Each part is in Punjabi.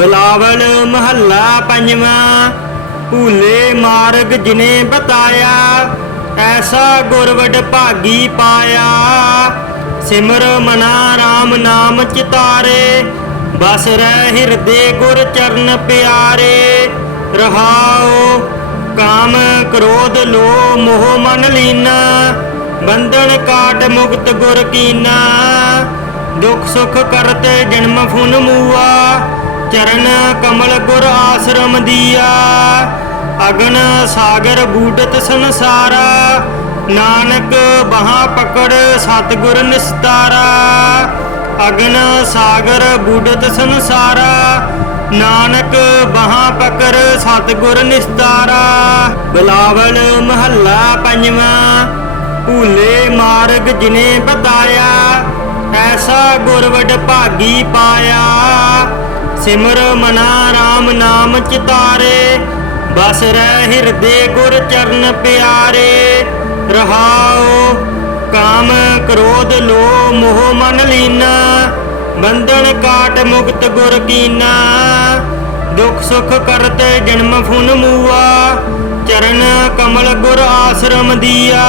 ਬਿਲਾਵਲ ਮਹੱਲਾ ਪੰਜਵਾਂ, ਭੂਲੇ ਮਾਰਗ ਜਿਨੇ ਬਤਾਇਆ, ਐਸਾ ਗੁਰਵਡ ਭਾਗੀ ਪਾਇਆ। ਸਿਮਰ ਮਨਾ RAM ਨਾਮ ਚਿਤਾਰੇ, ਬਸ ਰਹਿ ਹਿਰਦੇ ਗੁਰ ਚਰਨ ਪਿਆਰੇ। ਰਹਾਓ ਕਾਮ ਕ੍ਰੋਧ ਲੋ ਮੋਹ ਮਨ ਲੀਨਾ, ਬੰਧਨ ਕਾਟ ਮੁਕਤ ਗੁਰ ਕੀਨਾ। ਦੁਖ ਸੁਖ ਕਰਤੇ ਜਨਮ ਫੁਨ ਮੂਆ ਚਰਨ ਕਮਲ ਗੁਰ ਆਸ਼ਰਮ ਦੀਆ, ਅਗਨ ਸਾਗਰ ਬੂਟਤ ਸੰਸਾਰਾ, ਨਾਨਕ ਬਹਾ ਪਕੜ ਸਤਿਗੁਰ ਨਿਸਤਾਰਾ, ਅਗਨ ਸਾਗਰ ਬੂਟਤ ਸੰਸਾਰਾ, ਨਾਨਕ ਬਹਾ ਪਕੜ ਸਤਿਗੁਰ ਨਿਸਤਾਰਾ। ਬਿਲਾਵਲ ਮਹੱਲਾ ਪੰਜਵਾਂ, ਭੂਲੇ ਮਾਰਗ ਜਿਨੇ ਬਤਾਇਆ, ਐਸਾ ਗੁਰਵਡ ਭਾਗੀ ਪਾਇਆ। ਸਿਮਰ ਮਨਾ RAM ਨਾਮ ਚਿਤਾਰੇ, ਬਸ ਰਹਿ ਹਿਰਦੇ ਗੁਰ ਚਰਨ ਪਿਆਰੇ। ਰਹਾਓ ਕਾਮ ਕ੍ਰੋਧ ਲੋ ਮੋਹ ਮਨ ਲੀਨਾ, ਬੰਧਨ ਕਾਟ ਮੁਕਤ ਗੁਰ ਕੀਨਾ। ਦੁਖ ਸੁਖ ਕਰਤੇ ਜਨਮ ਫੁਨ ਮੂਆ, ਚਰਨ ਕਮਲ ਗੁਰ ਆਸ਼ਰਮ ਦੀਆ।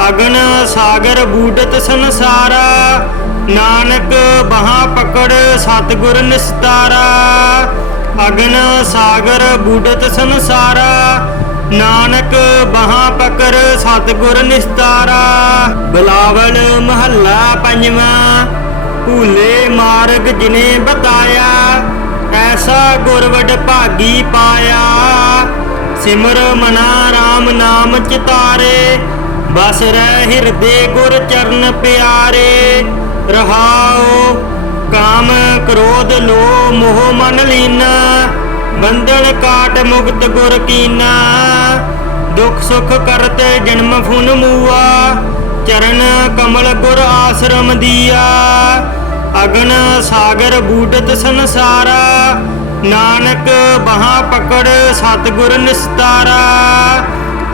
ਅਗਨ ਸਾਗਰ ਬੂਡਤ ਸੰਸਾਰਾ, ਨਾਨਕ ਬਹਾ ਪਕੜ ਸਤਿਗੁਰ ਨਿਸਤਾਰਾ। ਅਗਨ ਸਾਗਰ ਬੂਡਤ ਸੰਸਾਰਾ, ਨਾਨਕ ਬਹਾ ਪਕੜ ਸਤਿਗੁਰ ਨਿਸਤਾਰਾ। ਬਿਲਾਵਲ ਮਹੱਲਾ ਪੰਜਵਾਂ, ਭੂਲੇ ਮਾਰਗ ਜਿਨੇ ਬਤਾਇਆ, ਐਸਾ ਗੁਰਵਡ ਭਾਗੀ ਪਾਇਆ। ਸਿਮਰ ਮਨਾ RAM ਨਾਮ ਚਿਤਾਰੇ ਬਸ ਰਹਿ ਹਿਰਦੇ ਗੁਰ ਚਰਨ ਪਿਆਰੇ ਰਹਾਓ ਕਾਮ ਕ੍ਰੋਧ ਲੋ ਮੋਹ ਮਨ ਲੀਨਾ, ਬੰਧਨ ਕਾਟ ਮੁਕਤ ਗੁਰ ਕੀਨਾ। ਦੁਖ ਸੁਖ ਕਰਤੇ ਜਨਮ ਫੁਨ ਮੂਆ, ਚਰਨ ਕਮਲ ਗੁਰ ਆਸ਼ਰਮ ਦੀਆ। ਅਗਨ ਸਾਗਰ ਬੂਟਤ ਸੰਸਾਰਾ, ਨਾਨਕ ਬਹਾ ਪਕੜ ਸਤਿਗੁਰ ਨਿਸਤਾਰਾ।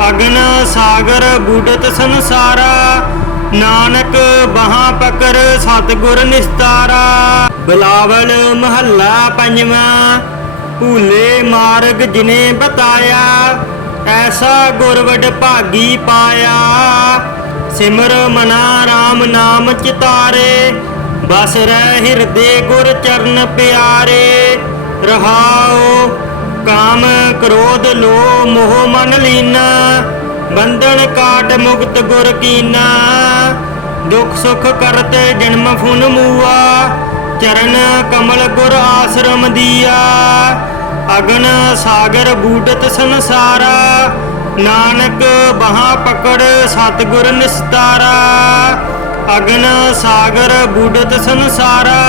ਅਗਨ ਸਾਗਰ ਬੂਡਤ ਸੰਸਾਰਾ, ਨਾਨਕ ਬਹਾ ਪਕਰ ਸਤਿਗੁਰ ਨਿਸਤਾਰਾ। ਬਿਲਾਵਲ ਮਹੱਲਾ ਪੰਜਵਾਂ, ਭੂਲੇ ਮਾਰਗ ਜਿਨੇ ਬਤਾਇਆ, ਐਸਾ ਗੁਰਵਡ ਭਾਗੀ ਪਾਇਆ। ਸਿਮਰ ਮਨਾ RAM ਨਾਮ ਚਿਤਾਰੇ, ਬਸ ਰਹਿ ਹਿਰਦੇ ਗੁਰ ਚਰਨ ਪਿਆਰੇ। ਰਹਾਓ ਕ੍ਰੋਧ ਲੋ ਮੋਹ ਮਨ ਲੀਨਾ, ਬੰਧਨ ਕਾਟ ਮੁਕਤ ਗੁਰ ਕੀਨਾ। ਦੁਖ ਸੁਖ ਕਰਤੇ ਜਨਮ ਫੁਨ ਮੂਆ, ਚਰਨ ਕਮਲ ਗੁਰ ਆਸ਼ਰਮ ਦੀਆ। ਅਗਨ ਸਾਗਰ ਬੂਡਤ ਸੰਸਾਰਾ, ਨਾਨਕ ਬਹਾ ਪਕੜ ਸਤਿਗੁਰ ਨਿਸਤਾਰਾ। ਅਗਨ ਸਾਗਰ ਬੂਟਤ ਸੰਸਾਰਾ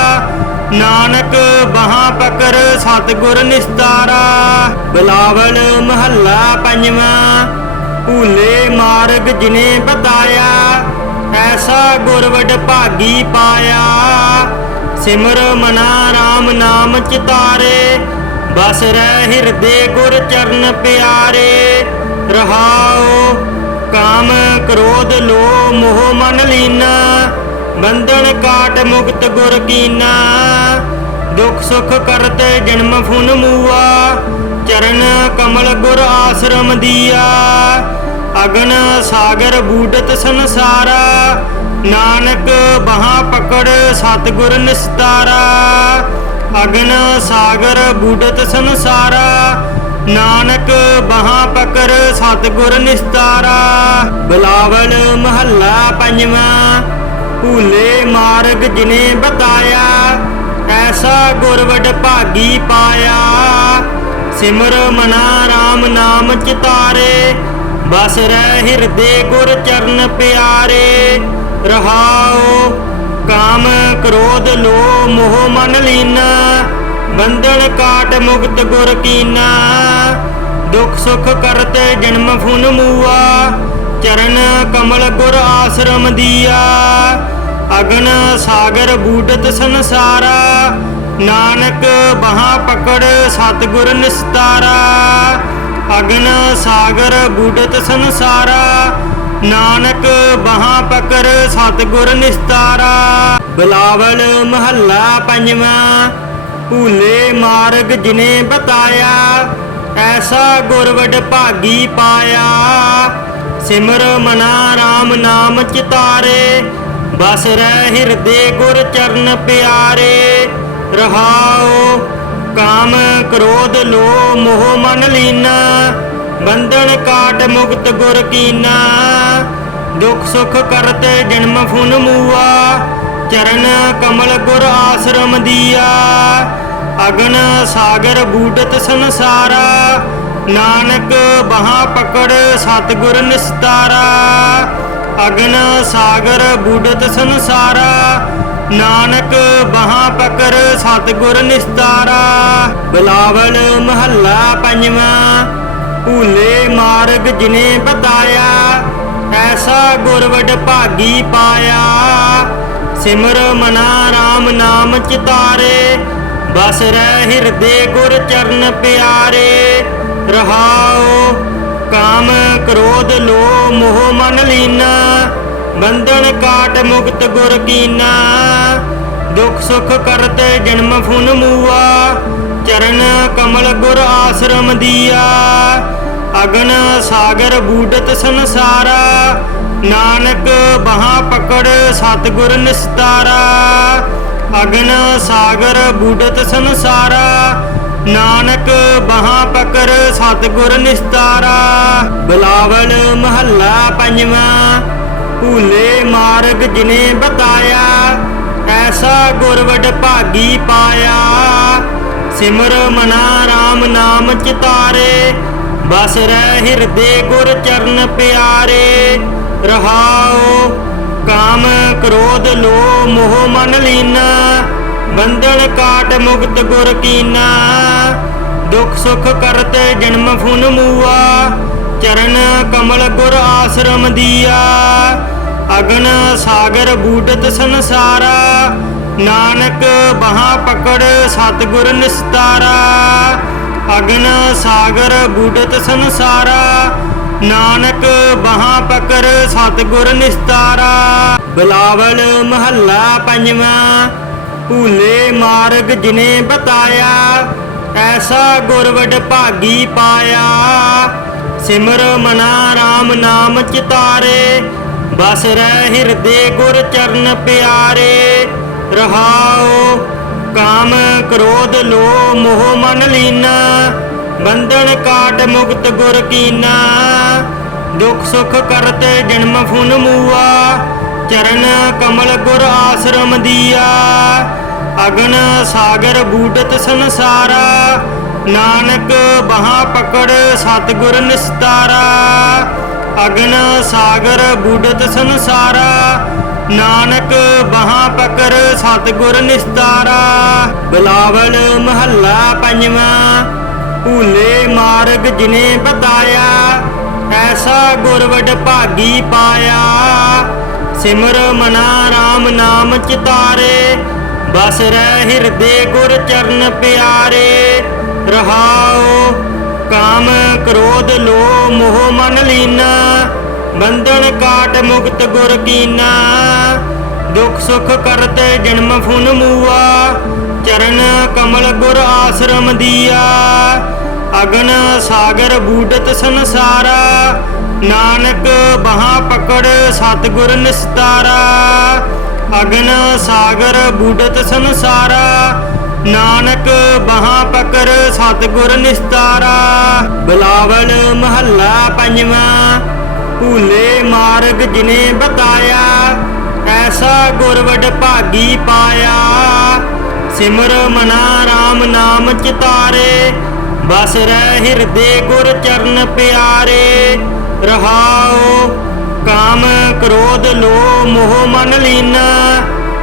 ਨਾਨਕ ਬਹਾ ਪਕੜ ਸਤਿਗੁਰ ਨਿਸਤਾਰਾ, ਬਿਲਾਵਲ ਮਹੱਲਾ ਪੰਜਵਾਂ, ਭੂਲੇ ਮਾਰਗ ਜਿਨੇ ਬਤਾਇਆ, ਐਸਾ ਗੁਰਵਡ ਭਾਗੀ ਪਾਇਆ। ਸਿਮਰ ਮਨਾ RAM ਨਾਮ ਚਿਤਾਰੇ, ਬਸ ਰਹਿ ਹਿਰਦੇ ਗੁਰ ਚਰਨ ਪਿਆਰੇ। ਰਹਾਓ ਕਾਮ ਕ੍ਰੋਧ ਲੋ ਮੋਹ ਮਨ ਲੀਨਾ ਬੰਧਨ ਕਾਟ ਮੁਕਤ ਗੁਰ ਕੀਨਾ, ਦੁਖ ਸੁਖ ਕਰਤੇ ਜਨਮ ਫੁਨ ਮੂਆ, ਚਰਨ ਕਮਲ ਗੁਰ ਆਸ਼ਰਮ ਦੀਆ, ਅਗਨ ਸਾਗਰ ਬੂਡਤ ਸੰਸਾਰਾ, ਨਾਨਕ ਬਹਾ ਪਕੜ ਸਤਿਗੁਰ ਨਿਸਤਾਰਾ, ਅਗਨ ਸਾਗਰ ਬੂਡਤ ਸੰਸਾਰਾ, ਨਾਨਕ ਬਹਾ ਪਕੜ ਸਤਿਗੁਰ ਨਿਸਤਾਰਾ। ਬਿਲਾਵਲ ਮਹੱਲਾ ਪੰਜਵਾਂ ਭੂਲੇ ਮਾਰਗ ਜਿਨੇ ਬਤਾਇਆ, ਐਸਾ ਗੁਰਵਡ ਭਾਗੀ ਪਾਇਆ। ਸਿਮਰ ਮਨਾ RAM ਨਾਮ ਚਿਤਾਰੇ, ਬਸ ਰਹਿ ਹਿਰਦੇ ਗੁਰ ਚਰਨ ਪਿਆਰੇ। ਰਹਾਓ ਕਾਮ ਕ੍ਰੋਧ ਲੋ ਮੋਹ ਮਨ ਲੀਨਾ, ਬੰਧਨ ਕਾਟ ਮੁਕਤ ਗੁਰ ਕੀਨਾ। ਦੁਖ ਸੁਖ ਕਰਤੇ ਜਨਮ ਫੁਨ ਮੂਆ ਚਰਨ ਕਮਲ ਗੁਰ ਆਸ਼ਰਮ ਦੀਆ, ਅਗਨ ਸਾਗਰ ਬੂਟਤ ਸੰਸਾਰਾ, ਨਾਨਕ ਬਹਾ ਪਕੜ ਸਤਿਗੁਰ ਨਿਸਤਾਰਾ, ਅਗਨ ਸਾਗਰ ਬੂਟਤ ਸੰਸਾਰਾ, ਨਾਨਕ ਬਹਾ ਪਕੜ ਸਤਿਗੁਰ ਨਿਸਤਾਰਾ। ਬਿਲਾਵਲ ਮਹੱਲਾ ਪੰਜਵਾਂ, ਭੂਲੇ ਮਾਰਗ ਜਿਨੇ ਬਤਾਇਆ, ਐਸਾ ਗੁਰਵਡ ਭਾਗੀ ਪਾਇਆ। ਸਿਮਰ ਮਨਾ RAM ਨਾਮ ਚਿਤਾਰੇ, ਬਸ ਰਹਿ ਹਿਰਦੇ ਗੁਰ ਚਰਨ ਪਿਆਰੇ। ਰਹਾਉ ਕਾਮ ਕ੍ਰੋਧ ਲੋਭ ਮੋਹ ਮਨ ਲੀਨਾ, ਬੰਧਨ ਕਾਟ ਮੁਕਤ ਗੁਰ ਕੀਨਾ। ਦੁਖ ਸੁਖ ਕਰਤੇ ਜਨਮ ਫੁਨ ਮੂਆ, ਚਰਨ ਕਮਲ ਗੁਰ ਆਸ਼ਰਮ ਦੀਆ। ਅਗਨ ਸਾਗਰ ਬੂਟਤ ਸੰਸਾਰਾ ਨਾਨਕ ਬਹਾ ਪਕੜ ਸਤਿਗੁਰ ਨਿਸਤਾਰਾ, ਅਗਨ ਸਾਗਰ ਬੂਡਤ ਸੰਸਾਰਾ, ਨਾਨਕ ਬਹਾ ਪਕੜ ਸਤਿਗੁਰ ਨਿਸਤਾਰਾ। ਬਿਲਾਵਲ ਮਹੱਲਾ ਪੰਜਵਾਂ, ਭੂਲੇ ਮਾਰਗ ਜਿਨੇ ਬਤਾਇਆ, ਐਸਾ ਗੁਰਵਡ ਭਾਗੀ ਪਾਇਆ। ਸਿਮਰ ਮਨਾ RAM ਨਾਮ ਚਿਤਾਰੇ, ਬਸ ਰਹਿ ਹਿਰਦੇ ਗੁਰ ਚਰਨ ਪਿਆਰੇ। ਰਹਾਉ, ਕਾਮ ਕ੍ਰੋਧ ਲੋਭ, ਮੋਹ ਮਨ ਲੀਨਾ, ਬੰਧਨ ਕਾਟ ਮੁਕਤ ਗੁਰ ਕੀਨਾ। ਦੁਖ ਸੁਖ ਕਰਤੇ ਜਨਮ ਫੁਨ ਮੂਆ, ਚਰਨ ਕਮਲ ਗੁਰ ਆਸ਼ਰਮ ਦੀਆ। ਅਗਨ ਸਾਗਰ ਬੂਡਤ ਸੰਸਾਰਾ, ਨਾਨਕ ਬਹਾ ਪਕੜ ਸਤਿਗੁਰ ਨਿਸਤਾਰਾ। ਅਗਨ ਸਾਗਰ ਬੂਡਤ ਸੰਸਾਰਾ ਨਾਨਕ ਬਹਾ ਪਕਰ ਸਤਿਗੁਰ ਨਿਸਤਾਰਾ ਬਲਾਵਲ ਮਹੱਲਾ ਪੰਜਵਾਂ, ਭੂਲੇ ਮਾਰਗ ਜਿਨੇ ਬਤਾਇਆ, ਐਸਾ ਗੁਰਵਡ ਭਾਗੀ ਪਾਇਆ। ਸਿਮਰ ਮਨਾ RAM ਨਾਮ ਚਿਤਾਰੇ, ਬਸ ਰਹਿ ਹਿਰਦੇ ਗੁਰ ਚਰਨ ਪਿਆਰੇ। ਰਹਾਓ ਕਾਮ ਕ੍ਰੋਧ ਲੋਭ ਮੋਹ ਮਨ ਲੀਨਾ ਬੰਧਨ ਕਾਟ ਮੁਕਤ ਗੁਰ ਕੀਨਾ, ਦੁਖ ਸੁਖ ਕਰਤੇ ਜਨਮ ਫੁਨ ਮੂਆ, ਚਰਨ ਕਮਲ ਗੁਰ ਆਸ਼ਰਮ ਦੀਆ, ਅਗਨ ਸਾਗਰ ਬੂਡਤ ਸੰਸਾਰਾ, ਨਾਨਕ ਬਹਾ ਪਕੜ ਸਤਿਗੁਰ ਨਿਸਤਾਰਾ, ਅਗਨ ਸਾਗਰ ਬੂਟਤ ਸੰਸਾਰਾ, ਨਾਨਕ ਬਹਾ ਪਕੜ ਸਤਿਗੁਰ ਨਿਸਤਾਰਾ। ਬਿਲਾਵਲ ਮਹੱਲਾ ਪੰਜਵਾਂ ਭੂਲੇ ਮਾਰਗ ਜਿਨੇ ਬਤਾਇਆ, ਐਸਾ ਗੁਰਵਡ ਭਾਗੀ ਪਾਇਆ। ਸਿਮਰ ਮਨਾ RAM ਨਾਮ ਚਿਤਾਰੇ, ਬਸ ਰਹਿ ਹਿਰਦੇ ਗੁਰ ਚਰਨ ਪਿਆਰੇ। ਰਹਾਉ ਕਾਮ ਕ੍ਰੋਧ ਲੋਭ ਮੋਹ ਮਨ ਲੀਨਾ, ਬੰਧਨ ਕਾਟ ਮੁਕਤ ਗੁਰ ਕੀਨਾ। ਦੁਖ ਸੁਖ ਕਰਤੇ ਜਨਮ ਫੁਨ ਮੂਆ, ਚਰਨ ਕਮਲ ਗੁਰ ਆਸ਼ਰਮ ਦੀਆ। ਅਗਨ ਸਾਗਰ ਬੂਟਤ ਸੰਸਾਰਾ, ਨਾਨਕ ਬਹਾ ਪਕੜ ਸਤਿਗੁਰ ਨਿਸਤਾਰਾ। ਅਗਨ ਸਾਗਰ ਬੂਟਤ ਸੰਸਾਰਾ, ਨਾਨਕ ਬਹਾ ਪਕੜ ਸਤਿਗੁਰ ਨਿਸਤਾਰਾ। ਬਿਲਾਵਲ ਮਹੱਲਾ ਪੰਜਵਾਂ, ਭੂਲੇ ਮਾਰਗ ਜਿਨੇ ਬਤਾਇਆ, ਐਸਾ ਗੁਰਵਡ ਭਾਗੀ ਪਾਇਆ। ਸਿਮਰ ਮਨਾ RAM ਨਾਮ ਚਿਤਾਰੇ ਬਸ ਰਹਿ ਹਿਰਦੇ ਗੁਰ ਚਰਨ ਪਿਆਰੇ, ਰਹਾਉ ਕਾਮ ਕ੍ਰੋਧ ਲੋਭ ਮੋਹ ਮਨ ਲੀਨਾ, ਬੰਧਨ ਕਾਟ ਮੁਕਤ ਗੁਰ ਕੀਨਾ। ਦੁਖ ਸੁਖ ਕਰਤੇ ਜਨਮ ਫੁਨ ਮੂਆ, ਚਰਨ ਕਮਲ ਗੁਰ ਆਸ਼ਰਮ ਦੀਆ। ਅਗਨ ਸਾਗਰ ਬੂਡਤ ਸੰਸਾਰਾ, ਨਾਨਕ ਬਹਾ ਪਕੜ ਸਤਿਗੁਰ ਨਿਸਤਾਰਾ। ਅਗਨ ਸਾਗਰ ਬੂਡਤ ਸੰਸਾਰਾ, ਨਾਨਕ ਬਹਾ ਪਕੜ ਸਤਿਗੁਰ ਨਿਸਤਾਰਾ। ਬਿਲਾਵਲ ਮਹੱਲਾ ਪੰਜਵਾਂ, ਭੂਲੇ ਮਾਰਗ ਜਿਨੇ ਬਤਾਇਆ, ਐਸਾ ਗੁਰਵਡ ਭਾਗੀ ਪਾਇਆ। ਸਿਮਰ ਮਨਾ RAM ਨਾਮ ਚਿਤਾਰੇ, ਬਸ ਰਹਿ ਹਿਰਦੇ ਗੁਰ ਚਰਨ ਪਿਆਰੇ। ਰਹਾਓ ਕਾਮ ਕ੍ਰੋਧ ਲੋਭ ਮੋਹ ਮਨ ਲੀਨਾ,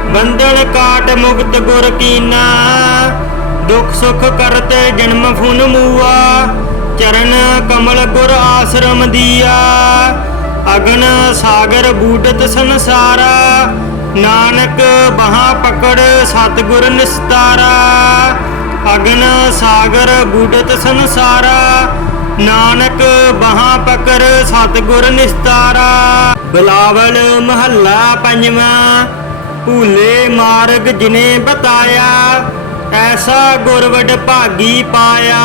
ਬੰਧਨ ਕਾਟ ਮੁਕਤ ਗੁਰ ਕੀਨਾ। ਦੁਖ ਸੁਖ ਕਰਤੇ ਜਨਮ ਫੁਨ ਮੂਆ, ਚਰਨ ਕਮਲ ਗੁਰ ਆਸ਼ਰਮ ਦੀਆ। ਅਗਨ ਸਾਗਰ ਬੂਟਤ ਸੰਸਾਰਾ, ਨਾਨਕ ਬਹਾ ਪਕੜ ਸਤਿਗੁਰ ਨਿਸਤਾਰਾ। ਅਗਨ ਸਾਗਰ ਬੂਟਤ ਸੰਸਾਰਾ ਨਾਨਕ ਬਹਾ ਪਕਰ ਸਤਿਗੁਰ ਨਿਸਤਾਰਾ। ਬਿਲਾਵਲ ਮਹੱਲਾ ਪੰਜਵਾਂ, ਭੂਲੇ ਮਾਰਗ ਜਿਨੇ ਬਤਾਇਆ, ਐਸਾ ਗੁਰਵਡ ਭਾਗੀ ਪਾਇਆ।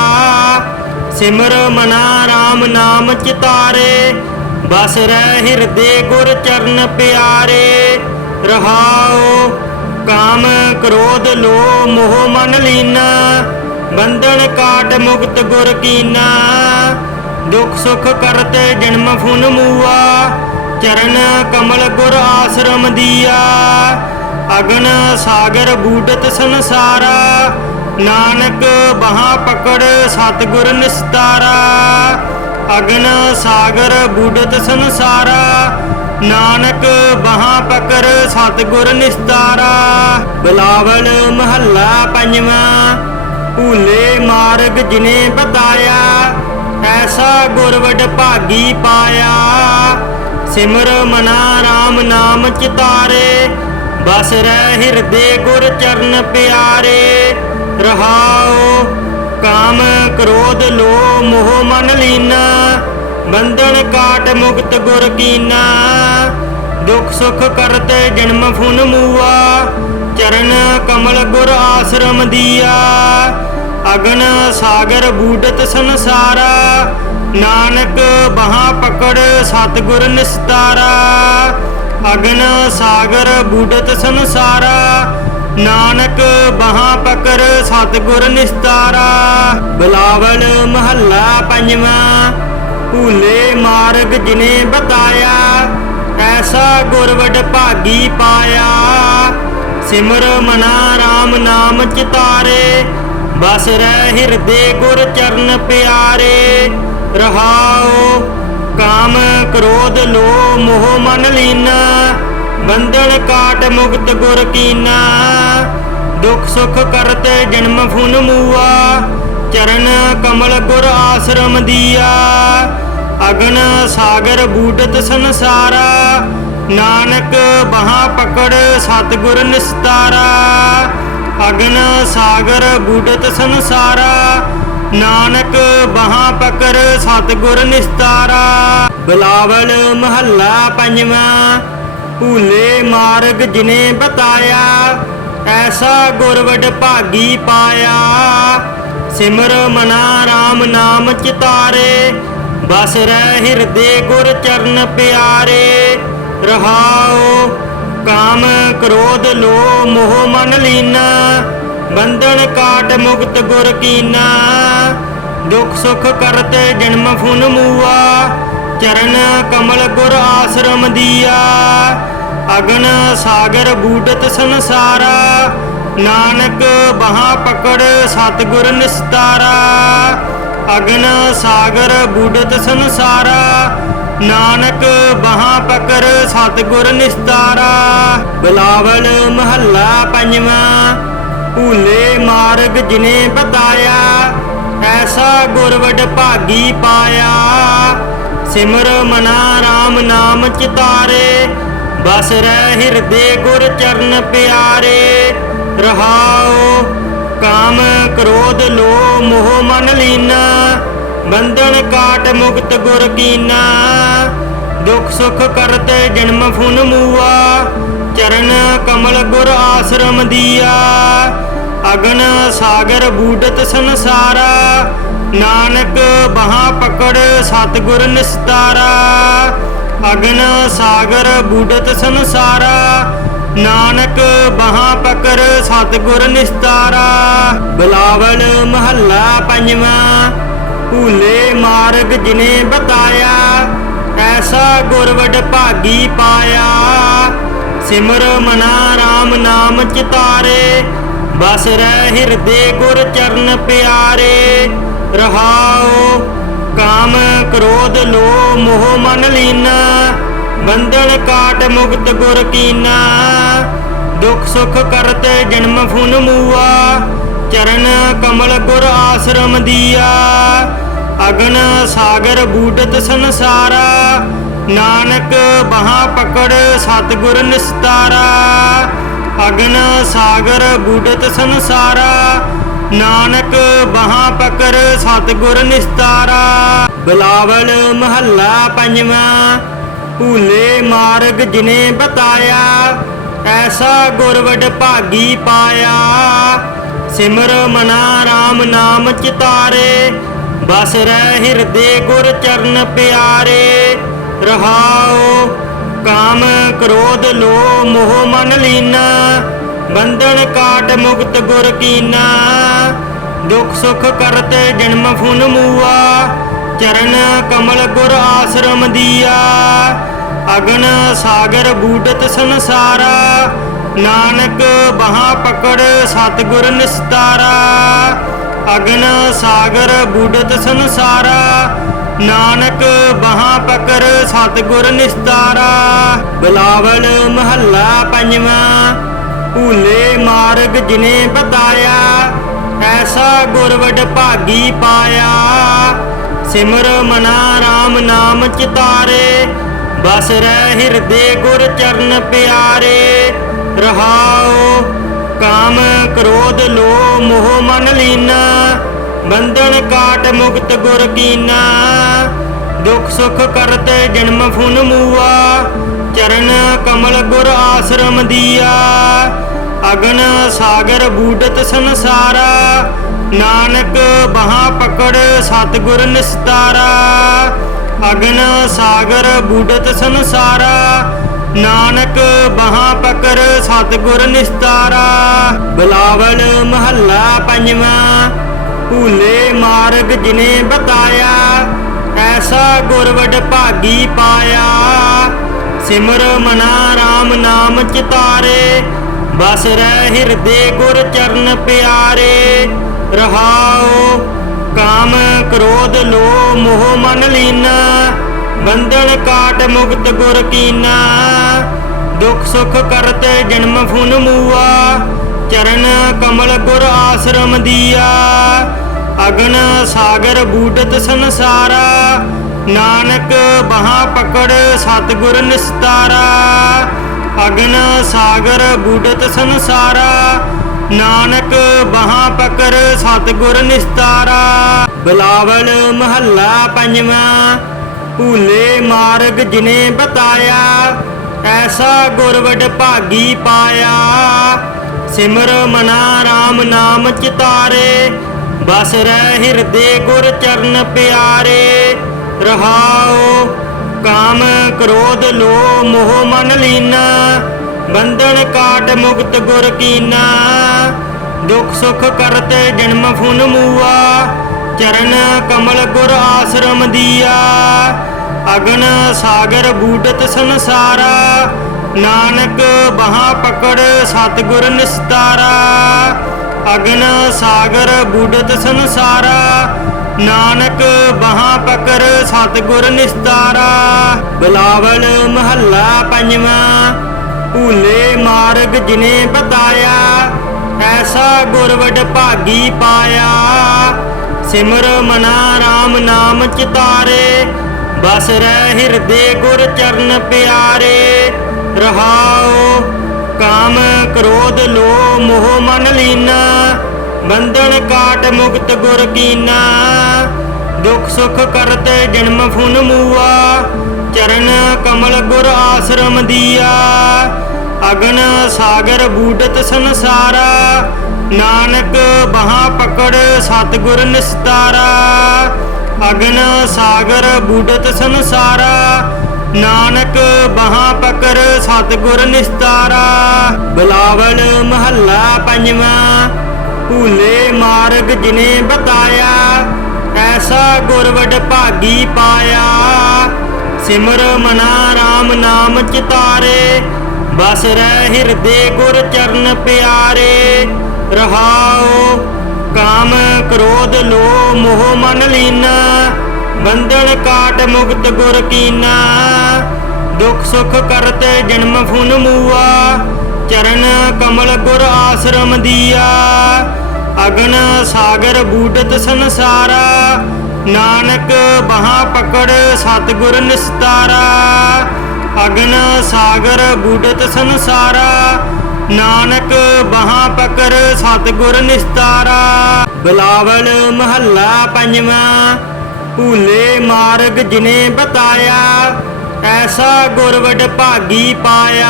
ਸਿਮਰ ਮਨਾ RAM ਨਾਮ ਚਿਤਾਰੇ, ਬਸ ਰਹਿ ਹਿਰਦੇ ਗੁਰ ਚਰਨ ਪਿਆਰੇ। ਰਹਾਓ ਕਾਮ ਕ੍ਰੋਧ ਲੋ ਮੋਹ ਮਨ ਲੀਨਾ, ਬੰਧਨ ਕਾਟ ਮੁਕਤ ਗੁਰ ਕੀਨਾ। ਦੁਖ ਸੁਖ ਕਰਤੇ ਜਨਮ ਫੁਨ ਮੂਆ, ਚਰਨ ਕਮਲ ਗੁਰ ਆਸ਼ਰਮ ਦੀਆ। ਅਗਨ ਸਾਗਰ ਬੂਡਤ ਸੰਸਾਰਾ, ਨਾਨਕ ਬਹਾ ਪਕੜ ਸਤਿਗੁਰ ਨਿਸਤਾਰਾ। ਅਗਨ ਸਾਗਰ ਬੂਡਤ ਸੰਸਾਰਾ, ਨਾਨਕ ਬਹਾ ਪਕੜ ਸਤਿਗੁਰ ਨਿਸਤਾਰਾ। ਬਿਲਾਵਲ ਮਹੱਲਾ ਪੰਜਵਾਂ, ਭੂਲੇ ਮਾਰਗ ਜਿਨੇ ਬਤਾਇਆ। ਐਸਾ ਗੁਰਵਡ ਭਾਗੀ ਪਾਇਆ। ਸਿਮਰ ਮਨਾ RAM ਨਾਮ ਚਿਤਾਰੇ। ਬਸ ਰਹਿ ਹਿਰਦੇ ਗੁਰ ਚਰਨ ਪਿਆਰੇ। ਰਹਾਉ ਕਾਮ ਕ੍ਰੋਧ ਲੋ ਮੋਹ ਮਨ ਲੀਨਾ। ਬੰਧਨ ਕਾਟ ਮੁਕਤ ਗੁਰ ਕੀਨਾ। ਦੁਖ ਸੁਖ ਕਰਤੇ ਜਨਮ ਫੁਨ ਮੂਆ। ਚਰਨ ਕਮਲ ਗੁਰ ਆਸ਼ਰਮ ਦੀਆ। ਅਗਨ ਸਾਗਰ ਬੂਡਤ ਸੰਸਾਰਾ, ਨਾਨਕ ਬਹਾ ਪਕੜ ਸਤਿਗੁਰ ਨਿਸਤਾਰਾ। ਅਗਨ ਸਾਗਰ ਬੂਡਤ ਸੰਸਾਰਾ, ਨਾਨਕ ਬਹਾ ਪਕੜ ਸਤਿਗੁਰ ਨਿਸਤਾਰਾ। ਬਲਾਵਲ ਮਹੱਲਾ ਪੰਜਵਾਂ, ਭੂਲੇ ਮਾਰਗ ਜਿਨੇ ਬਤਾਇਆ, ਐਸਾ ਗੁਰਵਡ ਭਾਗੀ ਪਾਇਆ। ਸਿਮਰ ਮਨਾ RAM ਨਾਮ ਚਿਤਾਰੇ ਬਸ ਰਹਿ ਹਿਰਦੇ ਗੁਰ ਚਰਨ ਪਿਆਰੇ, ਰਹਾਉ ਕਾਮ ਕ੍ਰੋਧ ਲੋ ਮੋਹ ਮਨ ਲੀਨਾ ਬੰਧਨ ਕਾਟ ਮੁਕਤ ਗੁਰ ਕੀਨਾ। ਦੁਖ ਸੁਖ ਕਰਤੇ ਜਨਮ ਫੁਨ ਮੂਆ, ਚਰਨ ਕਮਲ ਗੁਰ ਆਸ਼ਰਮ ਦੀਆ। ਅਗਨ ਸਾਗਰ ਬੂਟਤ ਸੰਸਾਰਾ, ਨਾਨਕ ਬਹਾ ਪਕੜ ਸਤਿਗੁਰ ਨਿਸਤਾਰਾ। ਅਗਨ ਸਾਗਰ ਬੂਡਤ ਸੰਸਾਰਾ, ਨਾਨਕ ਬਹਾ ਪਕੜ ਸਤਿਗੁਰ ਨਿਸਤਾਰਾ। ਬਿਲਾਵਲ ਮਹੱਲਾ ਪੰਜਵਾਂ, ਭੂਲੇ ਮਾਰਗ ਜਿਨੇ ਬਤਾਇਆ, ਐਸਾ ਗੁਰਵਡ ਭਾਗੀ ਪਾਇਆ। ਸਿਮਰ ਮਨਾ RAM ਨਾਮ ਚਿਤਾਰੇ, ਬਸ ਰਹਿ ਹਿਰਦੇ ਗੁਰ ਚਰਨ ਪਿਆਰੇ। ਰਹਾਓ ਕਾਮ ਕ੍ਰੋਧ ਲੋ ਮੋਹ ਮਨ ਲੀਨਾ, ਬੰਧਨ ਕਾਟ ਮੁਕਤ ਗੁਰ ਕੀਨਾ। ਦੁਖ ਸੁਖ ਕਰਤੇ ਜਨਮ ਫੁਨ ਮੂਆ, ਚਰਨ ਕਮਲ ਗੁਰ ਆਸ਼ਰਮ ਦੀਆ। ਅਗਨ ਸਾਗਰ ਬੂਟਤ ਸੰਸਾਰਾ, ਨਾਨਕ ਬਹਾ ਪਕੜ ਸਤਿਗੁਰ ਨਿਸਤਾਰਾ। ਅਗਨ ਸਾਗਰ ਬੂਟਤ ਸੰਸਾਰਾ ਨਾਨਕ ਬਹਾ ਪਕੜ ਸਤਿਗੁਰ ਨਿਸਤਾਰਾ ਬਿਲਾਵਲ ਮਹੱਲਾ ਪੰਜਵਾਂ, ਭੂਲੇ ਮਾਰਗ ਜਿਨੇ ਬਤਾਇਆ, ਐਸਾ ਗੁਰਵਡ ਭਾਗੀ ਪਾਇਆ। ਸਿਮਰ ਮਨਾ RAM ਨਾਮ ਚਿਤਾਰੇ, ਬਸ ਰਹਿ ਹਿਰਦੇ ਗੁਰ ਚਰਨ ਪਿਆਰੇ। ਰਹਾਓ ਕਾਮ ਕ੍ਰੋਧ ਲੋ ਮੋਹ ਮਨ ਲੀਨਾ ਬੰਧਨ ਕਾਟ ਮੁਕਤ ਗੁਰ ਕੀਨਾ, ਦੁਖ ਸੁਖ ਕਰਤੇ ਜਨਮ ਫੁਨ ਮੂਆ, ਚਰਨ ਕਮਲ ਗੁਰ ਆਸ਼ਰਮ ਦੀਆ, ਅਗਨ ਸਾਗਰ ਬੂਡਤ ਸੰਸਾਰਾ, ਨਾਨਕ ਬਹਾ ਪਕੜ ਸਤਿਗੁਰ ਨਿਸਤਾਰਾ, ਅਗਨ ਸਾਗਰ ਬੂਡਤ ਸੰਸਾਰਾ, ਨਾਨਕ ਬਹਾ ਪਕੜ ਸਤਿਗੁਰ ਨਿਸਤਾਰਾ। ਬਿਲਾਵਲ ਮਹੱਲਾ ਪੰਜਵਾਂ ਭੂਲੇ ਮਾਰਗ ਜਿਨੇ ਬਤਾਇਆ, ਐਸਾ ਗੁਰਵਡ ਭਾਗੀ ਪਾਇਆ। ਸਿਮਰ ਮਨਾ RAM ਨਾਮ ਚਿਤਾਰੇ, ਬਸ ਰਹਿ ਹਿਰਦੇ ਗੁਰ ਚਰਨ ਪਿਆਰੇ। ਰਹਾਉ ਕਾਮ ਕ੍ਰੋਧ ਲੋ ਮੋਹ ਮਨ ਲੀਨਾ, ਬੰਧਨ ਕਾਟ ਮੁਕਤ ਗੁਰ ਕੀਨਾ। ਦੁਖ ਸੁਖ ਕਰਤੇ ਜਨਮ ਫੁਨ ਮੂਆ, ਚਰਨ ਕਮਲ ਗੁਰ ਆਸ਼ਰਮ ਦੀਆ। ਅਗਨ ਸਾਗਰ ਬੂਟਤ ਸੰਸਾਰਾ, ਨਾਨਕ ਬਹਾ ਪਕੜ ਸਤਿਗੁਰ ਨਿਸਤਾਰਾ। ਅਗਨ ਸਾਗਰ ਬੂਟਤ ਸੰਸਾਰਾ, ਨਾਨਕ ਬਹਾ ਪਕੜ ਸਤਿਗੁਰ ਨਿਸਤਾਰਾ। ਬਿਲਾਵਲ ਮਹੱਲਾ ਪੰਜਵਾਂ, ਭੂਲੇ ਮਾਰਗ ਜਿਨੇ ਬਤਾਇਆ, ਐਸਾ ਗੁਰਵਡ ਭਾਗੀ ਪਾਇਆ। ਸਿਮਰ ਮਨਾ RAM ਨਾਮ ਚਿਤਾਰੇ ਬਸ ਰਹਿ ਹਿਰਦੇ ਗੁਰ ਚਰਨ ਪਿਆਰੇ, ਰਹਾਉ ਕਾਮ ਕ੍ਰੋਧ ਲੋਭ ਮੋਹ ਮਨ ਲੀਨਾ, ਬੰਧਨ ਕਾਟ ਮੁਕਤ ਗੁਰ ਕੀਨਾ। ਦੁਖ ਸੁਖ ਕਰਤ ਜਨਮ ਫੁਨ ਮੂਆ, ਚਰਨ ਕਮਲ ਗੁਰ ਆਸ਼ਰਮ ਦੀਆ। ਅਗਨ ਸਾਗਰ ਬੂਟਤ ਸੰਸਾਰਾ, ਨਾਨਕ ਬਾਹਾਂ ਪਕੜ ਸਤਿਗੁਰ ਨਿਸਤਾਰਾ। ਅਗਨ ਸਾਗਰ ਬੂਡਤ ਸੰਸਾਰਾ, ਨਾਨਕ ਬਹਾ ਪਕੜ ਸਤਿਗੁਰ ਨਿਸਤਾਰਾ। ਬਲਾਵਲ ਮਹੱਲਾ ਪੰਜਵਾਂ, ਭੂਲੇ ਮਾਰਗ ਜਿਨੇ ਬਤਾਇਆ, ਐਸਾ ਗੁਰਵਡ ਭਾਗੀ ਪਾਇਆ। ਸਿਮਰ ਮਨਾ RAM ਨਾਮ ਚਿਤਾਰੇ, ਬਸ ਰਹਿ ਹਿਰਦੇ ਗੁਰ ਚਰਨ ਪਿਆਰੇ। ਰਹਾਉ ਕਾਮ ਕ੍ਰੋਧ ਲੋਭ ਮੋਹ ਮਨ ਲੀਨਾ, ਬੰਧਨ ਕਾਟ ਮੁਕਤ ਗੁਰ ਕੀਨਾ। ਦੁਖ ਸੁਖ ਕਰਤ ਜਨਮ ਫੁਨ ਮੂਆ, ਚਰਨ ਕਮਲ ਗੁਰ ਆਸ਼ਰਮ ਦੀਆ। ਅਗਨ ਸਾਗਰ ਬੂਡਤ ਸੰਸਾਰਾ, ਨਾਨਕ ਬਹਾ ਪਕੜ ਸਤਿਗੁਰ ਨਿਸਤਾਰਾ। ਅਗਨ ਸਾਗਰ ਬੂਡਤ ਸੰਸਾਰਾ ਨਾਨਕ ਬਹਾ ਪਕਰ ਸਤਿਗੁਰ ਨਿਸਤਾਰਾ ਬਲਾਵਲ ਮਹੱਲਾ ਪੰਜਵਾਂ, ਭੂਲੇ ਮਾਰਗ ਜਿਨੇ ਬਤਾਇਆ, ਐਸਾ ਗੁਰਵਡ ਭਾਗੀ ਪਾਇਆ। ਸਿਮਰ ਮਨਾ RAM ਨਾਮ ਚਿਤਾਰੇ, ਬਸ ਰਹਿ ਹਿਰਦੇ ਗੁਰ ਚਰਨ ਪਿਆਰੇ। ਰਹਾਓ ਕਾਮ ਕ੍ਰੋਧ ਲੋਭ ਮੋਹ ਮਨ ਲੀਨਾ ਬੰਧਨ ਕਾਟ ਮੁਕਤ ਗੁਰ ਕੀਨਾ। ਦੁਖ ਸੁਖ ਕਰਤ ਜਨਮ ਫੁਨ ਮੂਆ। ਚਰਨ ਕਮਲ ਗੁਰ ਆਸ਼ਰਮ ਦੀਆ। ਅਗਨ ਸਾਗਰ ਬੂਡਤ ਸੰਸਾਰਾ। ਨਾਨਕ ਬਾਹਾਂ ਪਕੜ ਸਤਿਗੁਰ ਨਿਸਤਾਰਾ। ਅਗਨ ਸਾਗਰ ਬੂਟਤ ਸੰਸਾਰਾ। ਨਾਨਕ ਬਾਹਾਂ ਪਕੜ ਸਤਿਗੁਰ ਨਿਸਤਾਰਾ। ਬਲਾਵਲ ਮਹੱਲਾ ਪੰਜਵਾਂ। ਭੂਲੇ ਮਾਰਗ ਜਿਨੇ ਬਤਾਇਆ, ਐਸਾ ਗੁਰਵਡ ਭਾਗੀ ਪਾਇਆ। ਸਿਮਰ ਮਨਾ RAM ਨਾਮ ਚਿਤਾਰੇ, ਬਸ ਰਹਿ ਹਿਰਦੇ ਗੁਰ ਚਰਨ ਪਿਆਰੇ। ਰਹਾਓ ਕਾਮ ਕ੍ਰੋਧ ਲੋਭ ਮੋਹ ਮਨ ਲੀਨਾ, ਬੰਧਨ ਕਾਟ ਮੁਕਤ ਗੁਰ ਕੀਨਾ। ਦੁਖ ਸੁਖ ਕਰਤ ਜਨਮ ਫੁਨ ਮੂਆ ਚਰਨ ਕਮਲ ਗੁਰ ਆਸ਼ਰਮ ਦੀਆ, ਅਗਨ ਸਾਗਰ ਬੂਟਤ ਸੰਸਾਰਾ, ਨਾਨਕ ਬਾਹਾਂ ਪਕੜ ਸਤਿਗੁਰ ਨਿਸਤਾਰਾ, ਅਗਨ ਸਾਗਰ ਬੂਡਤ ਸੰਸਾਰਾ, ਨਾਨਕ ਬਾਹਾਂ ਪਕੜ ਸਤਿਗੁਰ ਨਿਸਤਾਰਾ। ਬਲਾਵਲ ਮਹੱਲਾ ਪੰਜਵਾਂ, ਭੂਲੇ ਮਾਰਗ ਜਿਨੇ ਬਤਾਇਆ, ਐਸਾ ਗੁਰਵਡ ਭਾਗੀ ਪਾਇਆ। ਸਿਮਰ ਮਨਾ RAM ਨਾਮ ਚਿਤਾਰੇ, ਬਸ ਰਹਿ ਹਿਰਦੇ ਗੁਰ ਚਰਨ ਪਿਆਰੇ। ਰਹਾਉ ਕਾਮ ਕ੍ਰੋਧ ਲੋਭ ਮੋਹ ਮਨ ਲੀਨਾ, ਬੰਧਨ ਕਾਟ ਮੁਕਤ ਗੁਰ ਕੀਨਾ। ਦੁਖ ਸੁਖ ਕਰਤ ਜਨਮ ਫੁਨ ਮੂਆ, ਚਰਨ ਕਮਲ ਗੁਰ ਆਸ਼ਰਮ ਦੀਆ। ਅਗਨ ਸਾਗਰ ਬੂਡਤ ਸੰਸਾਰਾ ਨਾਨਕ ਬਾਹਾਂ ਪਕੜ ਸਤਿਗੁਰ ਨਿਸਤਾਰਾ, ਅਗਨ ਸਾਗਰ ਬੂਡਤ ਸੰਸਾਰਾ, ਨਾਨਕ ਬਹਾ ਪਕੜ ਸਤਿਗੁਰ ਨਿਸਤਾਰਾ। ਬਲਾਵਲ ਮਹੱਲਾ ਪੰਜਵਾਂ, ਭੂਲੇ ਮਾਰਗ ਜਿਨੇ ਬਤਾਇਆ, ਐਸਾ ਗੁਰਵਡ ਭਾਗੀ ਪਾਇਆ। ਸਿਮਰ ਮਨਾ RAM ਨਾਮ ਚਿਤਾਰੇ, ਬਸ ਰਹਿ ਹਿਰਦੇ ਗੁਰ ਚਰਨ ਪਿਆਰੇ। ਰਹਾਉ, ਕਾਮ ਕ੍ਰੋਧ ਲੋਭ, ਮੋਹ ਮਨ ਲੀਨਾ, ਬੰਧਨ ਕਾਟ ਮੁਕਤ ਗੁਰ ਕੀਨਾ। ਦੁਖ ਸੁਖ ਕਰਤ ਜਨਮ ਫੁਨ ਮੂਆ, ਚਰਨ ਕਮਲ ਗੁਰ ਆਸ਼ਰਮ ਦੀਆ। ਅਗਨ ਸਾਗਰ ਬੂਡਤ ਸੰਸਾਰਾ, ਨਾਨਕ ਬਹਾ ਪਕੜ ਸਤਿਗੁਰ ਨਿਸਤਾਰਾ। ਅਗਨ ਸਾਗਰ ਬੂਟਤ ਸੰਸਾਰਾ ਨਾਨਕ ਬਹਾ ਪਕਰ ਸਤਿਗੁਰ ਨਿਸਤਾਰਾ। ਬਲਾਵਲ ਮਹੱਲਾ ਪੰਜਵਾਂ, ਭੂਲੇ ਮਾਰਗ ਜਿਨੇ ਬਤਾਇਆ, ਐਸਾ ਗੁਰਵਡ ਭਾਗੀ ਪਾਇਆ।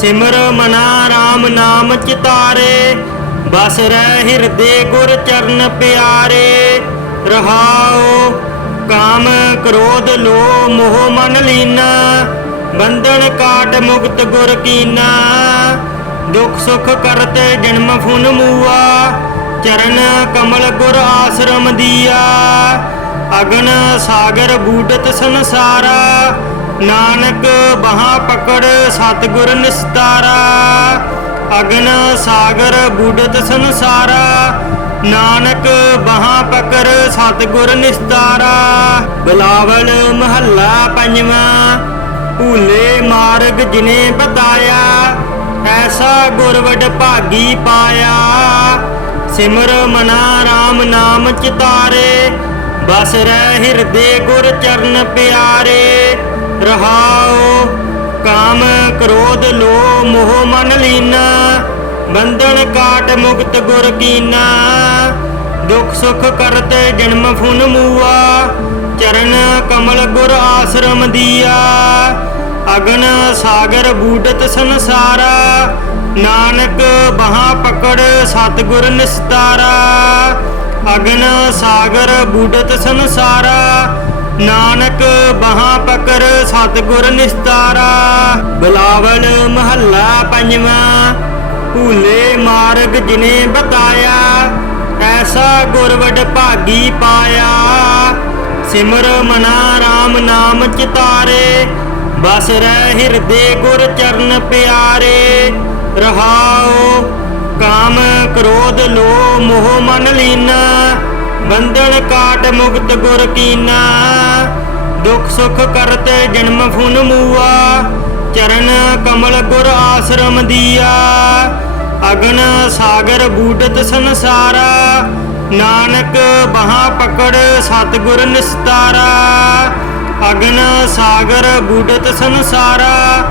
ਸਿਮਰ ਮਨਾ RAM ਨਾਮ ਚਿਤਾਰੇ, ਬਸ ਰਹਿ ਹਿਰਦੇ ਗੁਰ ਚਰਨ ਪਿਆਰੇ। ਰਹਾਓ ਕਾਮ ਕ੍ਰੋਧ ਲੋ ਮੋਹ ਮਨ ਲੀਨਾ। ਬੰਧਨ ਕਾਟ ਮੁਕਤ ਗੁਰ ਕੀਨਾ, ਦੁਖ ਸੁਖ ਕਰਤ ਜਨਮ ਫੁਨ ਮੂਆ, ਚਰਨ ਕਮਲ ਗੁਰ ਆਸ਼ਰਮ ਦੀਆ। ਅਗਨ ਸਾਗਰ ਬੂਡਤ ਸੰਸਾਰਾ, ਨਾਨਕ ਬਹਾ ਪਕੜ ਸਤਿਗੁਰ ਨਿਸਤਾਰਾ। ਅਗਨ ਸਾਗਰ ਬੂਡਤ ਸੰਸਾਰਾ, ਨਾਨਕ ਬਹਾ ਪਕੜ ਸਤਿਗੁਰ ਨਿਸਤਾਰਾ। ਬਲਾਵਲ ਮਹੱਲਾ ਪੰਜਵਾਂ ਭੂਲੇ ਮਾਰਗ ਜਿਨੇ ਬਤਾਇਆ ਐਸਾ ਗੁਰਵਡ ਭਾਗੀ ਪਾਇਆ। ਸਿਮਰ ਮਨਾ RAM ਨਾਮ ਚਿਤਾਰੇ, ਬਸ ਰਹਿ ਹਿਰਦੇ ਗੁਰ ਚਰਨ ਪਿਆਰੇ। ਰਹਾਓ ਕਾਮ ਕ੍ਰੋਧ ਲੋ ਮੋਹ ਮਨ ਲੀਨਾ, ਬੰਧਨ ਕਾਟ ਮੁਕਤ ਗੁਰ ਕੀਨਾ। ਦੁਖ ਸੁਖ ਕਰਤ ਜਨਮ ਫੁਨ ਮੂਆ ਚਰਨ ਕਮਲ ਗੁਰ ਆਸ਼ਰਮ ਦੀਆ, ਅਗਨ ਸਾਗਰ ਬੂਟਤ ਸੰਸਾਰਾ, ਨਾਨਕ ਬਹਾ ਪਕੜ ਸਤਿਗੁਰ ਨਿਸਤਾਰਾ, ਅਗਨ ਸਾਗਰ ਬੂਟਤ ਸੰਸਾਰਾ, ਨਾਨਕ ਬਹਾ ਪਕੜ ਸਤਿਗੁਰ ਨਿਸਤਾਰਾ। ਬਲਾਵਲ ਮਹੱਲਾ ਪੰਜਵਾਂ, ਭੂਲੇ ਮਾਰਗ ਜਿਨੇ ਬਤਾਇਆ, ਐਸਾ ਗੁਰਵਡ ਭਾਗੀ ਪਾਇਆ। ਸਿਮਰ ਮਨਾ RAM ਨਾਮ ਚਿਤਾਰੇ, ਬਸ ਰਹਿ ਹਿਰਦੇ ਗੁਰ ਚਰਨ ਪਿਆਰੇ। ਰਹਾਉ ਕਾਮ ਕ੍ਰੋਧ ਲੋ ਮੋਹ ਮਨ ਲੀਨਾ, ਬੰਧਨ ਕਾਟ ਮੁਕਤ ਗੁਰ ਕੀਨਾ। ਦੁਖ ਸੁਖ ਕਰਤ ਜਨਮ ਫੁਨ ਮੂਆ, ਚਰਨ ਕਮਲ ਗੁਰ ਆਸ਼ਰਮ ਦੀਆ। ਅਗਨ ਸਾਗਰ ਬੂਡਤ ਸੰਸਾਰਾ ਨਾਨਕ ਬਹਾ ਪਕੜ ਸਤਿਗੁਰ ਨਿਸਤਾਰਾ, ਅਗਨ ਸਾਗਰ ਬੂਡਤ ਸੰਸਾਰਾ,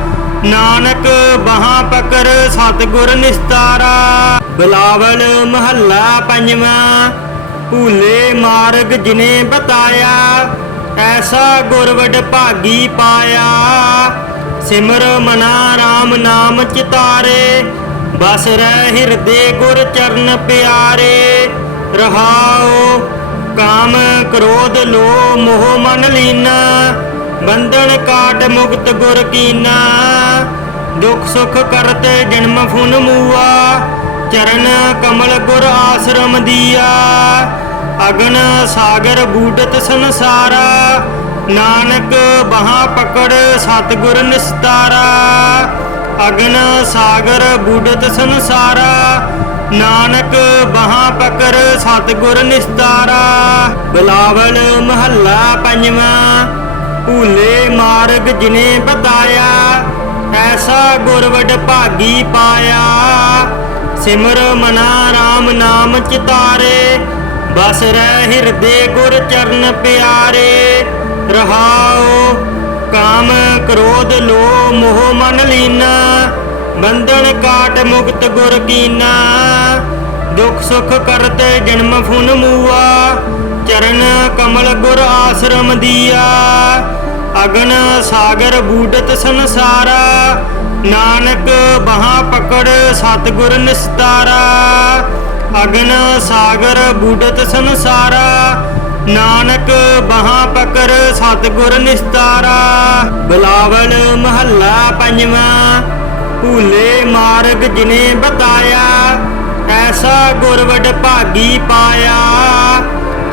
ਨਾਨਕ ਬਹਾ ਪਕੜ ਸਤਿਗੁਰ ਨਿਸਤਾਰਾ। ਬਲਾਵਲ ਮਹੱਲਾ ਪੰਜਵਾਂ, ਭੂਲੇ ਮਾਰਗ ਜਿਨੇ ਬਤਾਇਆ, ਐਸਾ ਗੁਰਵਡ ਭਾਗੀ ਪਾਇਆ। ਸਿਮਰ ਮਨਾ RAM ਨਾਮ ਚਿਤਾਰੇ, ਬਸ ਰਹਿ ਹਿਰਦੇ ਗੁਰ ਚਰਨ ਪਿਆਰੇ। ਰਹਾਉ, ਕਾਮ ਕ੍ਰੋਧ ਲੋ ਮੋਹ ਮਨ ਲੀਨਾ, ਬੰਧਨ ਕਾਟ ਮੁਕਤ ਗੁਰ ਕੀਨਾ। ਦੁਖ ਸੁਖ ਕਰਤ ਜਨਮ ਫੁਨ ਮੂਆ, ਚਰਨ ਕਮਲ ਗੁਰ ਆਸ਼ਰਮ ਦੀਆ। ਅਗਨ ਸਾਗਰ ਬੂਡਤ ਸੰਸਾਰਾ, ਨਾਨਕ ਬਹਾ ਪਕੜ ਸਤਿਗੁਰ ਨਿਸਤਾਰਾ। ਅਗਨ ਸਾਗਰ ਬੂਟਤ ਸੰਸਾਰਾ ਨਾਨਕ ਬਹਾ ਪਕੜ ਸਤਿਗੁਰ ਨਿਸਤਾਰਾ, ਬਲਾਵਲ ਮਹੱਲਾ ਪੰਜਵਾਂ, ਭੂਲੇ ਮਾਰਗ ਜਿਨੇ ਬਤਾਇਆ, ਐਸਾ ਗੁਰਵਡ ਭਾਗੀ ਪਾਇਆ। ਸਿਮਰ ਮਨਾ RAM ਨਾਮ ਚਿਤਾਰੇ, ਬਸ ਰਹਿ ਹਿਰਦੇ ਗੁਰ ਚਰਨ ਪਿਆਰੇ। ਰਹਾਓ ਕਾਮ ਕ੍ਰੋਧ ਲੋ ਮੋਹ ਮਨ ਲੀਨਾ ਬੰਧਨ ਕਾਟ ਮੁਕਤ ਗੁਰ ਕੀਨਾ। ਦੁਖ ਸੁਖ ਕਰਤ ਜਨਮ ਫੁਨ ਮੂਆ। ਚਰਨ ਕਮਲ ਗੁਰ ਆਸ਼ਰਮ ਦੀਆ। ਅਗਨ ਸਾਗਰ ਬੂਡਤ ਸੰਸਾਰਾ। ਨਾਨਕ ਬਹਾ ਪਕੜ ਸਤਿਗੁਰ ਨਿਸਤਾਰਾ। ਅਗਨ ਸਾਗਰ ਬੂਡਤ ਸੰਸਾਰਾ। ਨਾਨਕ ਬਹਾ ਪਕੜ ਸਤਿਗੁਰ ਨਿਸਤਾਰਾ। ਬਲਾਵਲ ਮਹੱਲਾ ਪੰਜਵਾਂ। ਭੂਲੇ ਮਾਰਗ ਜਿਨੇ ਬਤਾਇਆ, ਐਸਾ ਗੁਰਵਡ ਭਾਗੀ ਪਾਇਆ।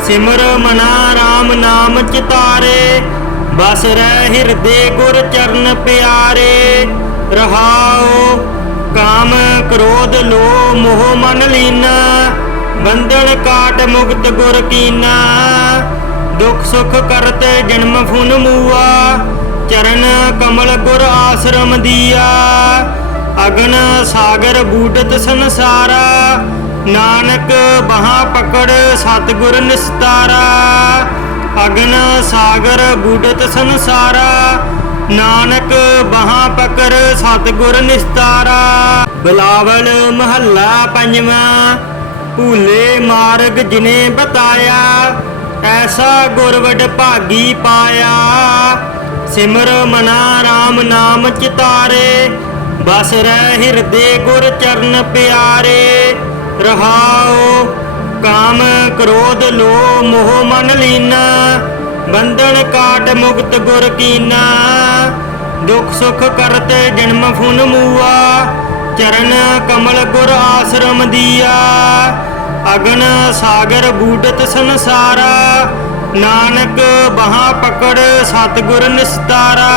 ਸਿਮਰ ਮਨਾ RAM ਨਾਮ ਚਿਤਾਰੇ, ਬਸ ਰਹਿ ਹਿਰਦੇ ਗੁਰ ਚਰਨ ਪਿਆਰੇ। ਰਹਾਓ ਕਾਮ ਕ੍ਰੋਧ ਲੋ ਮੋਹ ਮਨ ਲੀਨਾ ਬੰਧਨ ਕਾਟ ਮੁਕਤ ਗੁਰ ਕੀਨਾ। ਦੁਖ ਸੁਖ ਕਰਤ ਜਨਮ ਫੁਨ ਮੂਆ। ਚਰਨ ਕਮਲ ਗੁਰ ਆਸ਼ਰਮ ਦੀਆ, ਅਗਨ ਸਾਗਰ ਬੂਟਤ ਸੰਸਾਰਾ, ਨਾਨਕ ਬਹਾ ਪਕੜ ਸਤਿਗੁਰ ਨਿਸਤਾਰਾ, ਅਗਨ ਸਾਗਰ ਬੂਟਤ ਸੰਸਾਰਾ, ਨਾਨਕ ਬਹਾ ਪਕੜ ਸਤਿਗੁਰ ਨਿਸਤਾਰਾ। ਬਲਾਵਲ ਮਹੱਲਾ ਪੰਜਵਾਂ, ਭੂਲੇ ਮਾਰਗ ਜਿਨੇ ਬਤਾਇਆ, ਐਸਾ ਗੁਰਵਡ ਭਾਗੀ ਪਾਇਆ। ਸਿਮਰ ਮਨਾ RAM ਨਾਮ ਚਿਤਾਰੇ, ਬਸ ਰਹਿ ਹਿਰਦੇ ਗੁਰ ਚਰਨ ਪਿਆਰੇ। ਰਹਾਉ ਕਾਮ ਕ੍ਰੋਧ ਲੋਭ ਮੋਹ ਮਨ ਲੀਨਾ, ਬੰਧਨ ਕਾਟ ਮੁਕਤ ਗੁਰ ਕੀਨਾ। ਦੁਖ ਸੁਖ ਕਰਤ ਜਨਮ ਫੁਨ ਮੂਆ, ਚਰਨ ਕਮਲ ਗੁਰ ਆਸ਼ਰਮ ਦੀਆ। ਅਗਨ ਸਾਗਰ ਬੂਟਤ ਸੰਸਾਰਾ ਨਾਨਕ ਬਹਾ ਪਕੜ ਸਤਿਗੁਰ ਨਿਸਤਾਰਾ,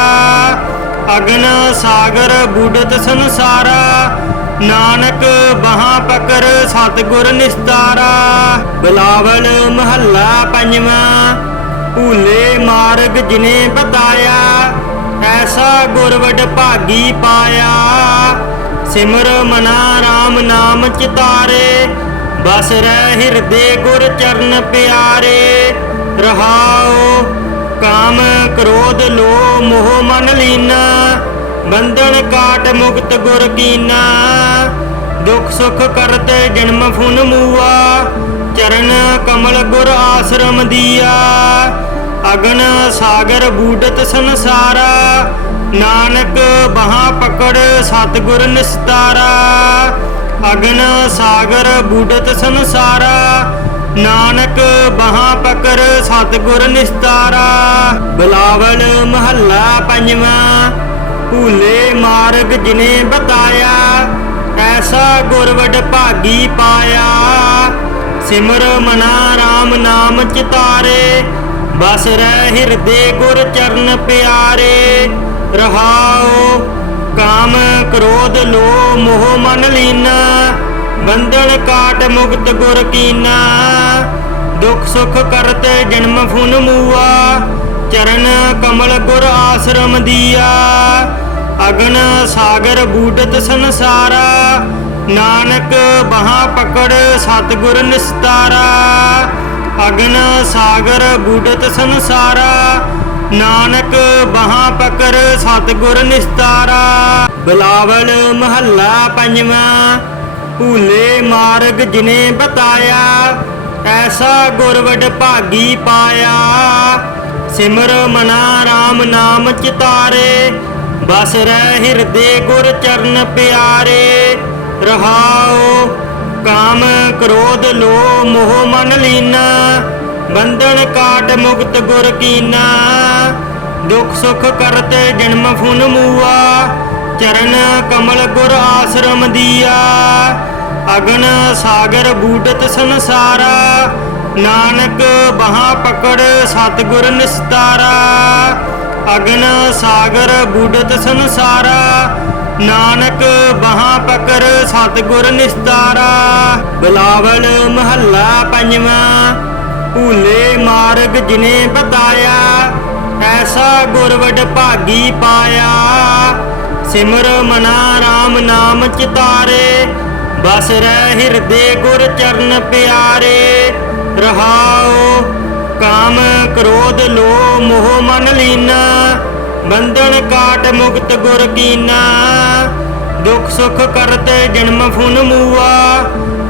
ਅਗਨ ਸਾਗਰ ਬੂਡਤ ਸੰਸਾਰਾ, ਨਾਨਕ ਬਹਾ ਪਕੜ ਸਤਿਗੁਰ ਨਿਸਤਾਰਾ। ਬਿਲਾਵਲ ਮਹੱਲਾ ਪੰਜਵਾਂ, ਭੂਲੇ ਮਾਰਗ ਜਿਨੇ ਬਤਾਇਆ, ਐਸਾ ਗੁਰਵਡ ਭਾਗੀ ਪਾਇਆ। ਸਿਮਰ ਮਨਾ RAM ਨਾਮ ਚਿਤਾਰੇ, ਬਸ ਰਹਿ ਹਿਰਦੇ ਗੁਰ ਚਰਨ ਪਿਆਰੇ। ਰਹਾਉ, ਕਾਮ ਕ੍ਰੋਧ ਲੋਭ ਮੋਹ ਮਨ ਲੀਨਾ, ਬੰਧਨ ਕਾਟ ਮੁਕਤ ਗੁਰ ਕੀਨਾ। ਦੁਖ ਸੁਖ ਕਰਤੇ ਜਨਮ ਫੁਨ ਮੂਆ, ਚਰਨ ਕਮਲ ਗੁਰ ਆਸ਼ਰਮ ਦੀਆ। ਅਗਨ ਸਾਗਰ ਬੂਡਤ ਸੰਸਾਰਾ, ਨਾਨਕ ਬਹਾ ਪਕੜ ਸਤਿਗੁਰ ਨਿਸਤਾਰਾ। ਅਗਨ ਸਾਗਰ ਬੂਡਤ ਸੰਸਾਰਾ ਨਾਨਕ ਬਹਾ ਪਕੜ ਸਤਿਗੁਰ ਨਿਸਤਾਰਾ ਬਿਲਾਵਲ ਮਹੱਲਾ ਪੰਜਵਾਂ, ਭੂਲੇ ਮਾਰਗ ਜਿਨੇ ਬਤਾਇਆ, ਐਸਾ ਗੁਰਵਡ ਭਾਗੀ ਪਾਇਆ। ਸਿਮਰ ਮਨਾ RAM ਨਾਮ ਚਿਤਾਰੇ, ਬਸ ਰਹਿ ਹਿਰਦੇ ਗੁਰ ਚਰਨ ਪਿਆਰੇ। ਰਹਾਓ ਕਾਮ ਕ੍ਰੋਧ ਲੋਭ ਮੋਹ ਮਨ ਲੀਨਾ ਬੰਧਨ ਕਾਟ ਮੁਕਤ ਗੁਰ ਕੀਨਾ, ਦੁਖ ਸੁਖ ਕਰਤੇ ਜਨਮ ਫੁਨ ਮੂਆ, ਚਰਨ ਕਮਲ ਗੁਰ ਆਸ਼ਰਮ ਦੀਆ। ਅਗਨ ਸਾਗਰ ਬੂਟਤ ਸੰਸਾਰਾ, ਨਾਨਕ ਬਹਾ ਪਕੜ ਸਤਿਗੁਰ ਨਿਸਤਾਰਾ। ਅਗਨ ਸਾਗਰ ਬੂਡਤ ਸੰਸਾਰਾ, ਨਾਨਕ ਬਹਾ ਪਕੜ ਸਤਿਗੁਰ ਨਿਸਤਾਰਾ। ਬਿਲਾਵਲ ਮਹੱਲਾ ਪੰਜਵਾਂ ਭੂਲੇ ਮਾਰਗ ਜਿਨੇ ਬਤਾਇਆ, ਐਸਾ ਗੁਰਵਡ ਭਾਗੀ ਪਾਇਆ। ਸਿਮਰ ਮਨਾ RAM ਨਾਮ ਚਿਤਾਰੇ, ਬਸ ਰਹਿ ਹਿਰਦੇ ਗੁਰ ਚਰਨ ਪਿਆਰੇ। ਰਹਾਓ ਕਾਮ ਕ੍ਰੋਧ ਲੋਭ ਮੋਹ ਮਨ ਲੀਨਾ, ਬੰਧਨ ਕਾਟ ਮੁਕਤ ਗੁਰ ਕੀਨਾ। ਦੁਖ ਸੁਖ ਕਰਤੇ ਜਨਮ ਫੁਨ ਮੂਆ ਚਰਨ ਕਮਲ ਗੁਰ ਆਸ਼ਰਮ ਦੀਆ, ਅਗਨ ਸਾਗਰ ਬੂਟਤ ਸੰਸਾਰਾ, ਨਾਨਕ ਬਹਾ ਪਕੜ ਸਤਿਗੁਰ ਨਿਸਤਾਰਾ, ਅਗਨ ਸਾਗਰ ਬੂਟਤ ਸੰਸਾਰਾ, ਨਾਨਕ ਬਹਾ ਪਕੜ ਸਤਿਗੁਰ ਨਿਸਤਾਰਾ। ਬਿਲਾਵਲ ਮਹੱਲਾ ਪੰਜਵਾਂ, ਭੂਲੇ ਮਾਰਗ ਜਿਨੇ ਬਤਾਇਆ, ਐਸਾ ਗੁਰਵਡ ਭਾਗੀ ਪਾਇਆ। ਸਿਮਰ ਮਨਾ RAM ਨਾਮ ਚਿਤਾਰੇ, ਬਸ ਰਹਿ ਹਿਰਦੇ ਗੁਰ ਚਰਨ ਪਿਆਰੇ। ਰਹਾਉ ਕਾਮ ਕ੍ਰੋਧ ਲੋਭ ਮੋਹ ਮਨ ਲੀਨਾ, ਬੰਧਨ ਕਾਟ ਮੁਕਤ ਗੁਰ ਕੀਨਾ। ਦੁਖ ਸੁਖ ਕਰਤੇ ਜਨਮ ਫੁਨ ਮੂਆ,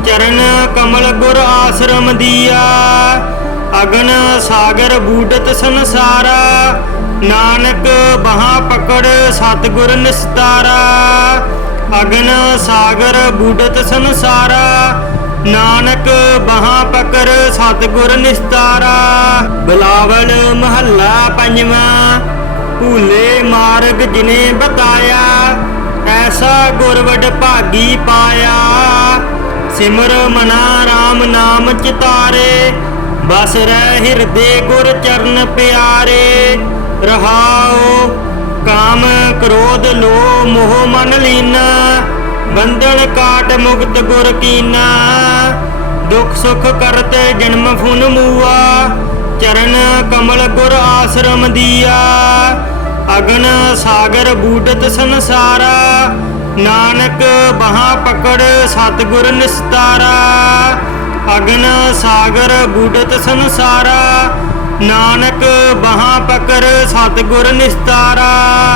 ਚਰਨ ਕਮਲ ਗੁਰ ਆਸ਼ਰਮ ਦੀਆ। ਅਗਨ ਸਾਗਰ ਬੂਡਤ ਸੰਸਾਰਾ ਨਾਨਕ ਬਹਾ ਪਕੜ ਸਤਿਗੁਰ ਨਿਸਤਾਰਾ, ਅਗਨ ਸਾਗਰ ਬੂਡਤ ਸੰਸਾਰਾ, ਨਾਨਕ ਬਹਾ ਪਕੜ ਸਤਿਗੁਰ ਨਿਸਤਾਰਾ। ਬਿਲਾਵਲ ਮਹੱਲਾ ਪੰਜਵਾਂ, ਭੂਲੇ ਮਾਰਗ ਜਿਨੇ ਬਤਾਇਆ, ਐਸਾ ਗੁਰਵਡ ਭਾਗੀ ਪਾਇਆ। ਸਿਮਰ ਮਨਾ RAM ਨਾਮ ਚਿਤਾਰੇ, ਬਸ ਰਹਿ ਹਿਰਦੇ ਗੁਰ ਚਰਨ ਪਿਆਰੇ। ਰਹਾਉ, ਕਾਮ ਕ੍ਰੋਧ ਲੋਭ ਮੋਹ ਮਨ ਲੀਨਾ, ਬੰਧਨ ਕਾਟ ਮੁਕਤ ਗੁਰ ਕੀਨਾ। ਦੁਖ ਸੁਖ ਕਰਤੇ ਜਨਮ ਫੁਨ ਮੂਆ, ਚਰਨ ਕਮਲ ਗੁਰ ਆਸ਼ਰਮ ਦੀਆ। ਅਗਨ ਸਾਗਰ ਬੂਟਤ ਸੰਸਾਰਾ, ਨਾਨਕ ਬਹਾ ਪਕੜ ਸਤਿਗੁਰ ਨਿਸਤਾਰਾ। ਅਗਨ ਸਾਗਰ ਬੂਟਤ ਸੰਸਾਰਾ ਨਾਨਕ ਬਹਾ ਪਕੜ ਸਤਿਗੁਰ ਨਿਸਤਾਰਾ।